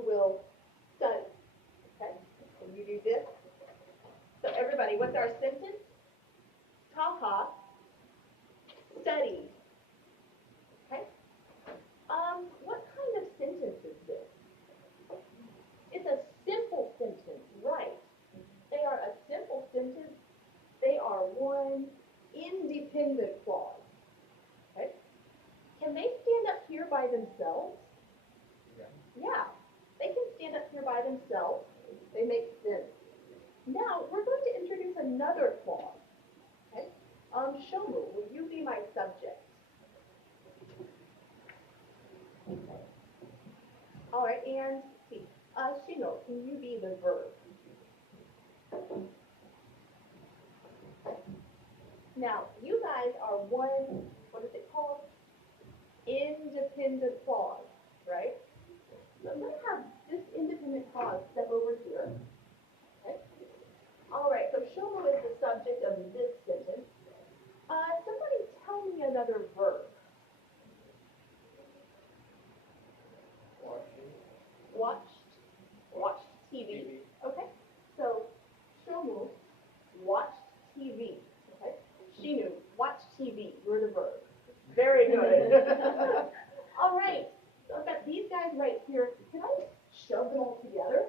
you will study. Okay? Can you do this? So everybody, what's our sentence? Taha studied. Okay? What kind of sentence is this? It's a simple sentence, right? They are a simple sentence. They are one independent clause. Okay? Can they stand up here by themselves? Yeah, they can stand up here by themselves. They make sense. Now, we're going to introduce another clause. Okay? Shomu, will you be my subject? Okay. All right, and see, Shino, can you be the verb? Now, you guys are one, what is it called? Independent clause, right? So I'm going to have this independent clause step over here. Okay. All right, so Shomo is the subject of this sentence. Somebody tell me another verb. Watched TV. Okay, so Shomu watched TV. Okay, Shinu watched TV. You're the verb. Very good. All right, so I've got these guys right here. Can I shove them all together?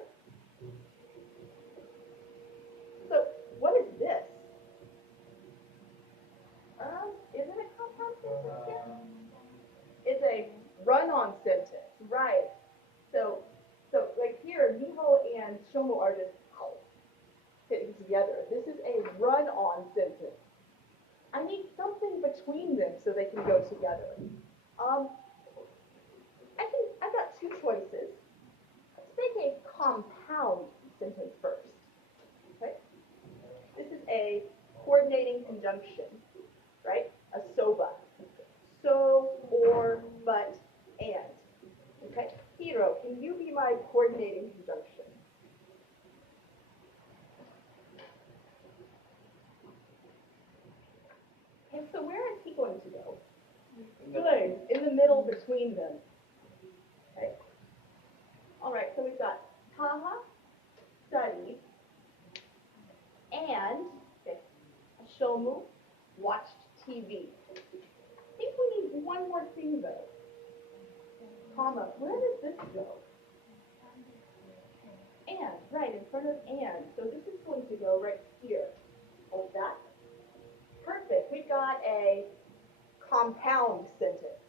So what is this? Is it a compound sentence yet? It's a run-on sentence, right? So like here, Miho and Shomo are just sitting together. This is a run-on sentence. I need something between them so they can go together. I've got two choices. Let's make a compound sentence first. Okay? This is a coordinating conjunction, right? A soba. So, or, but, and. Okay? Hiro, can you be my coordinating conjunction? And so where is he going to go? Good. In the middle between them. Okay. All right, so we've got Taha studied and Shomu watched TV. I think we need one more thing though. Comma, where does this go? And, right, in front of and. So this is going to go right here. Hold that. Perfect. We've got a compound sentence.